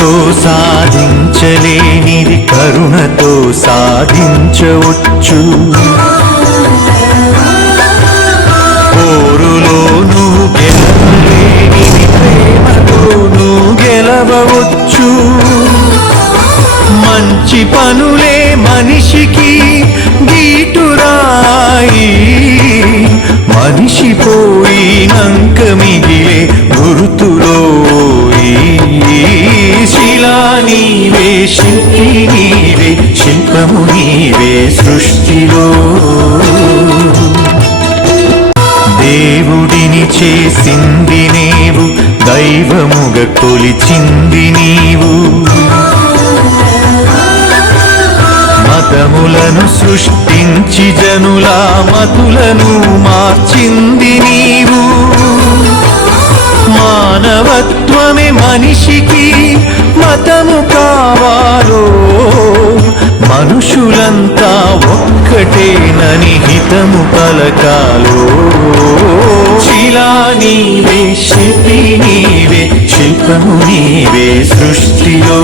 కత్తితో సాధించలేనిది కరుణతో సాధించవచ్చు. పోరులో నువ్వు గెలవలేనిది ప్రేమతో నువ్వు గెలవవచ్చు. మంచి పనులే మనిషికి గీటురాయి, మనిషి పోయినంక మిగిలే గుర్తులో శిలా నీవే, శిల్పి నీవే, శిల్పము నీవే సృష్టిలో. దేవుడిని చేసింది నీవు, దైవముగా కొలిచింది నీవు. మతములను సృష్టించి జనుల మతులను మార్చింది నీవు. మానవత్వమే మనిషికి మతము కావాలో, మనుషులంతా ఒక్కటేనని హితము పలకాలో. శిలా నీవే, శిల్పి నీవే, శిల్పము నీవే సృష్టిలో.